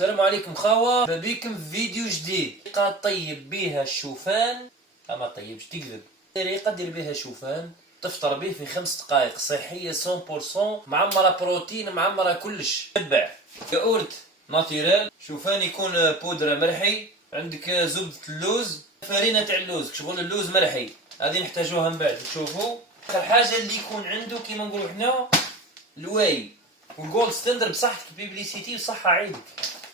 السلام عليكم خاوة، بكم في فيديو جديد. طريقة طيب بيها الشوفان، ما طيبش تكذب. طريقة دير بيها شوفان تفطر به في 5 دقائق، صحية 100%، معمرة بروتين، معمرة كلش. تبع ياغورت ناتوريل، شوفان يكون بودرة مرحي، عندك زبدة اللوز، فرينة تاع اللوز، شغل اللوز مرحي، هذه نحتاجوها من بعد تشوفوا. اخر حاجة اللي يكون عنده كيما نقولوا حنا الواي والجولد ستاندر بصحتك بيبليسيتي وصحة عيدك.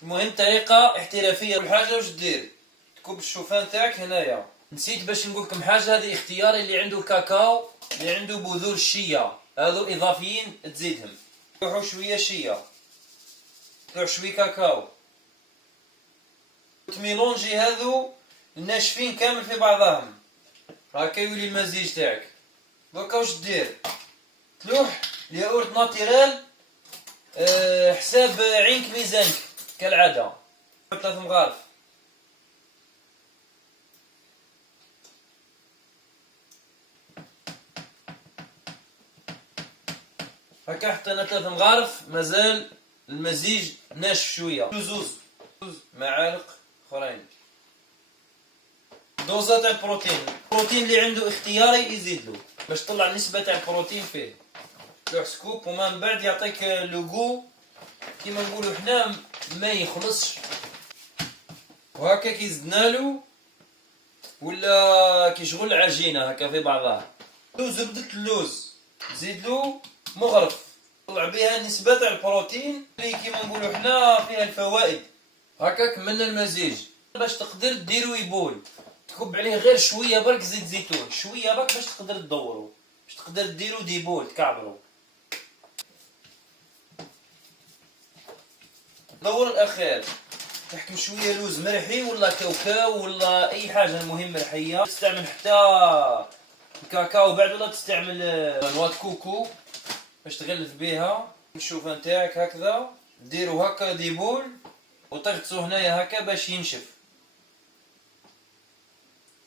المهم طريقة احترافية. كل حاجة واش دير؟ تكب الشوفان تاعك هنايا. نسيت باش نقول لكم حاجة، هذه اختياري، اللي عنده كاكاو، اللي عنده بذور الشيا، هذو اضافيين تزيدهم. تروحوا شوية شيا، تروح شوية كاكاو، تميلونجي هذو الناشفين كامل في بعضهم، هكا يولي المزيج تاعك. دوكا واش دير؟ تلوح الياغورت ناتوريل حساب عينك ميزانك كالعادة. 3 مغارف. هكا حطينا 3 مغارف، مازال المزيج ناشف شوية. زوز معالق اخرين. دوزة تاع البروتين اللي عنده اختياري يزيدلو باش تطلع النسبة تاع البروتين فيه. لوح سكوب، وما من بعد يعطيك لوغو كيما نقولوا حنا ما يخلصش. وهكا كي زدنالو ولا كي شغل عجينة هكا في بعضها. زبدة اللوز زيدلو مغرف، طلع بها نسبة تاع البروتين اللي كيما نقولوا حنا فيها الفوائد. هكا كملنا المزيج. باش تقدر ديرو يبول، تكب عليه غير شوية برك زيت زيتون، شوية برك باش تقدر تدورو، باش تقدر ديرو ديبول تكعبرو. الدور الاخير تحكم شويه لوز مرحي ولا كاوكاو ولا اي حاجه، المهم مرحيه. تستعمل حتى الكاكاو بعد، ولا تستعمل نواه كوكو باش تغلف بها الشوفان تاعك. هكذا ديرو هكا ديبول وتغطسو هنايا هكا باش ينشف.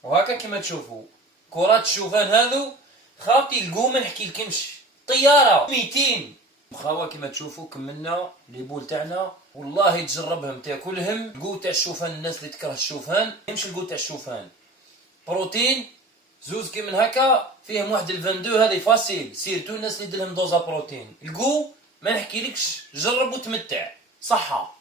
وهكا كما تشوفوا كرات الشوفان هذو خاوتي القوم ما نحكيلكمش، طياره 200 خاوة. كما تشوفوا كملنا لي بول تاعنا، والله تجربهم تاكلهم. القو تاع الشوفان، الناس اللي تكره الشوفان يمشي القو تاع الشوفان. بروتين زوز كي من هكا فيهم واحد الفاندو، هذه فاسيل، سيرتو الناس اللي يديرلهم دوزا بروتين. القو ما نحكيلكش، جرب وتمتع. صحة.